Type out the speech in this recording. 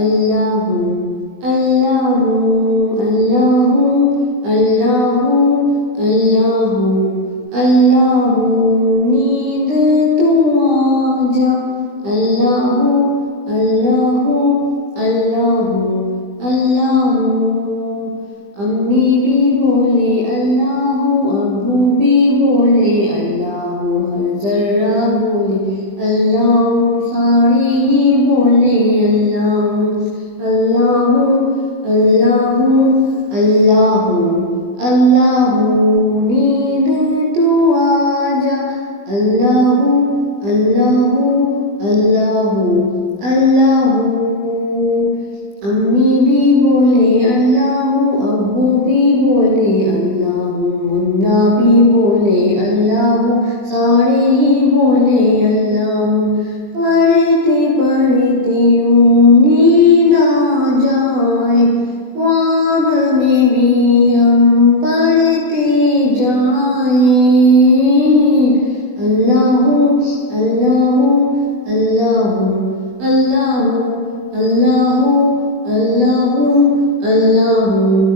അല്ലാഹു അല്ലാഹു അല്ലാഹു അല്ലാഹു അല്ലാഹു അല്ലാഹു नींद तू आजा अल्लाहु अल्लाहु अल्लाहु अल्लाहु अम्मी भी बोले अल्लाहु अबू भी बोले अल्लाहु हर जर्रा बोले अल्लाहु सारे ही बोले अल्लाहु अल्लाहु अल्लाहु अल्लाहु अल्लाहु नींद तू आजा अल्लाहु अल्लाहु अल्लाहु अल्लाहु अम्मी भी बोले अल्लाहु अब्बू भी बोले अल्लाहु मुन्ना भी बोले अल्लाहु सारे ही बोले अल्लाहु पढ़ते पढ़ते यूं नींद आ जाए ख्वाब में भी हम पढ़ते जाएं अल्लाहु अल्लाहु अल्लाहु अल्लाहु अल्लाहु अल्लाहु अल्लाहु